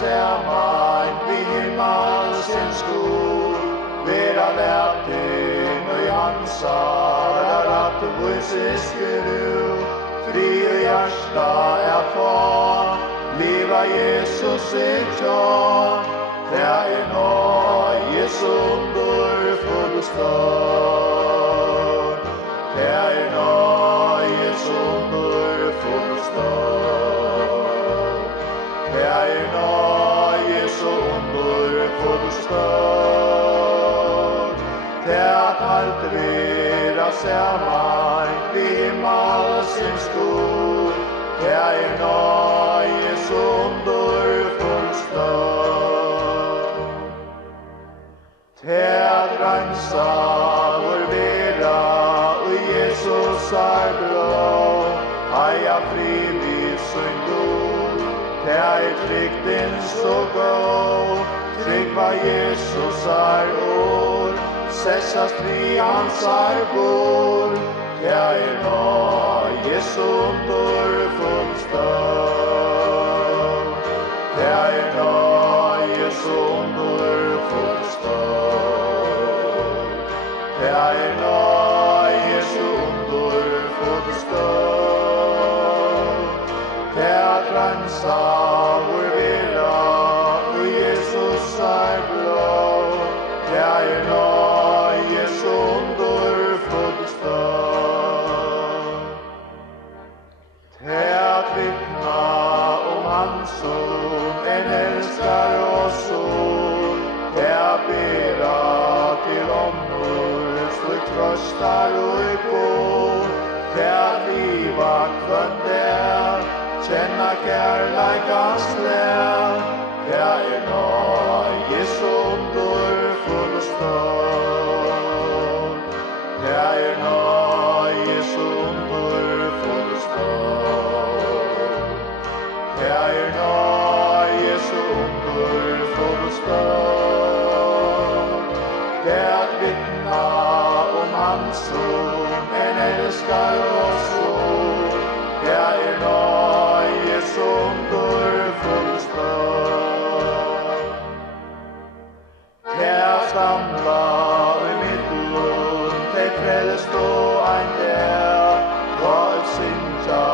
saman vi himmalsins Gud, vera latin og ansar at vysiske du, fri og hjärsta få, liva Jesus tjån, det nå Jesu underfull stund, det nå Jesu underfull stund, det nå Jesu underfull stund, det alt vera saman vi himmalsins Gud, det nå Jesu underfull stund. Det rensa vår vera og Jesus blod, heia fri vi god, det trygden så god, trygg var Jesus ord, sessas fri hans bord, det nå Jesu underfull stund, det nå Jesu underfull stund, det nå Jesu underfull stund, det rensa vår vera og Jesus blod, det nå Jesu underfull stund. Det vittna han som en elskar oss så, det bera til områd, så tröstar og gå, det liva kvön der, känna kärleikans lär, det nå Jesu underfull stund, det nå Jesu underfull stund, det nå Jesu underfull stund, det vittna han som en elskar oss så, det nå Jesu underfull stund. Det standa i mitt lund, det frelst og ein der, var synda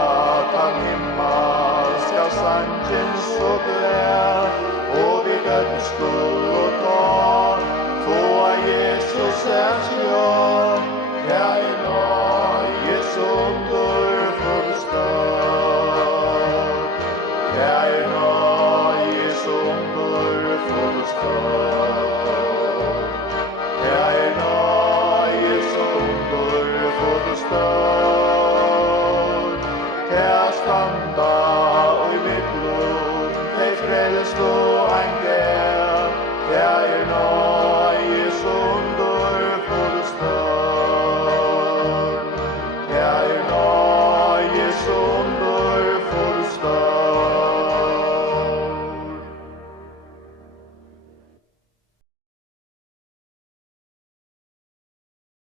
tan himmelska sangen så glad, og vi gøtt skuld